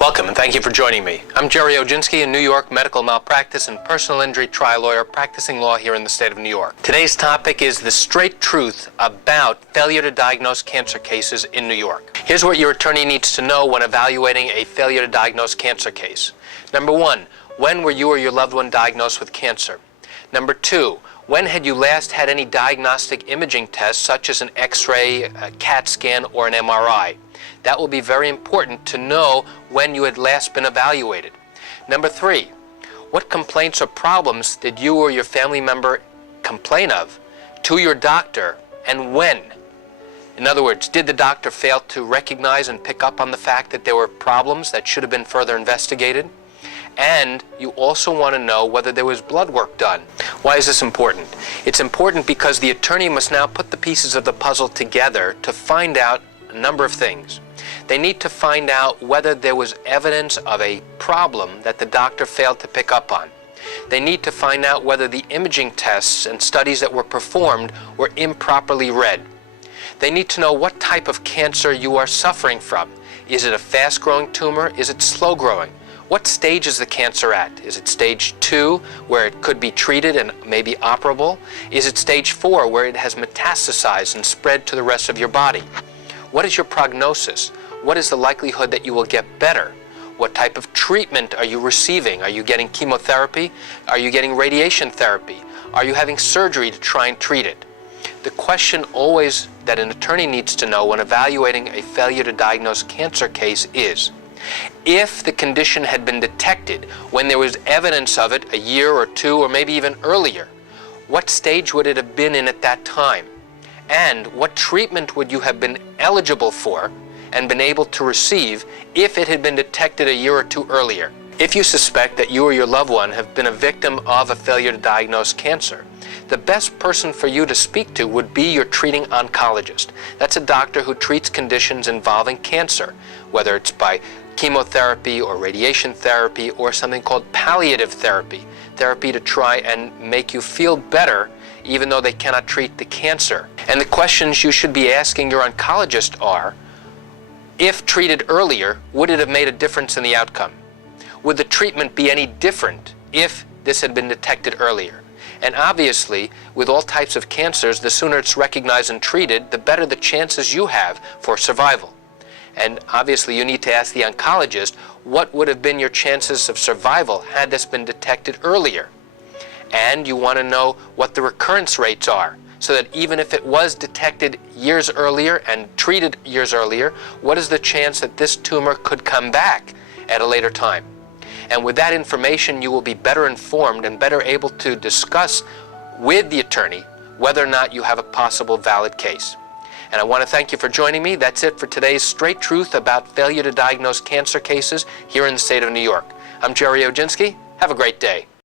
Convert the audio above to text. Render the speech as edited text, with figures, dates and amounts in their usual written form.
Welcome and thank you for joining me. I'm Gerry Oginski, a New York medical malpractice and personal injury trial lawyer practicing law here in the state of New York. Today's topic is the straight truth about failure to diagnose cancer cases in New York. Here's what your attorney needs to know when evaluating a failure to diagnose cancer case. Number one, when were you or your loved one diagnosed with cancer? Number two, when had you last had any diagnostic imaging tests such as an X-ray, a CAT scan, or an MRI? That will be very important to know when you had last been evaluated. Number three, what complaints or problems did you or your family member complain of to your doctor and when? In other words, did the doctor fail to recognize and pick up on the fact that there were problems that should have been further investigated? And you also want to know whether there was blood work done. Why is this important? It's important because the attorney must now put the pieces of the puzzle together to find out a number of things. They need to find out whether there was evidence of a problem that the doctor failed to pick up on. They need to find out whether the imaging tests and studies that were performed were improperly read. They need to know what type of cancer you are suffering from. Is it a fast-growing tumor? Is it slow-growing? What stage is the cancer at? Is it stage 2, where it could be treated and may be operable? Is it stage 4, where it has metastasized and spread to the rest of your body? What is your prognosis? What is the likelihood that you will get better? What type of treatment are you receiving? Are you getting chemotherapy? Are you getting radiation therapy? Are you having surgery to try and treat it? The question always that an attorney needs to know when evaluating a failure to diagnose cancer case is, if the condition had been detected when there was evidence of it a year or two or maybe even earlier, what stage would it have been in at that time? And what treatment would you have been eligible for and been able to receive if it had been detected a year or two earlier? If you suspect that you or your loved one have been a victim of a failure to diagnose cancer, the best person for you to speak to would be your treating oncologist. That's a doctor who treats conditions involving cancer, whether it's by chemotherapy or radiation therapy or something called palliative therapy, therapy to try and make you feel better even though they cannot treat the cancer. And the questions you should be asking your oncologist are, if treated earlier, would it have made a difference in the outcome? Would the treatment be any different if this had been detected earlier? And obviously, with all types of cancers, the sooner it's recognized and treated, the better the chances you have for survival. And obviously, you need to ask the oncologist, what would have been your chances of survival had this been detected earlier? And you want to know what the recurrence rates are, so that even if it was detected years earlier and treated years earlier, what is the chance that this tumor could come back at a later time? And with that information, you will be better informed and better able to discuss with the attorney whether or not you have a possible valid case. And I want to thank you for joining me. That's it for today's Straight Truth about failure to diagnose cancer cases here in the state of New York. I'm Gerry Oginski. Have a great day.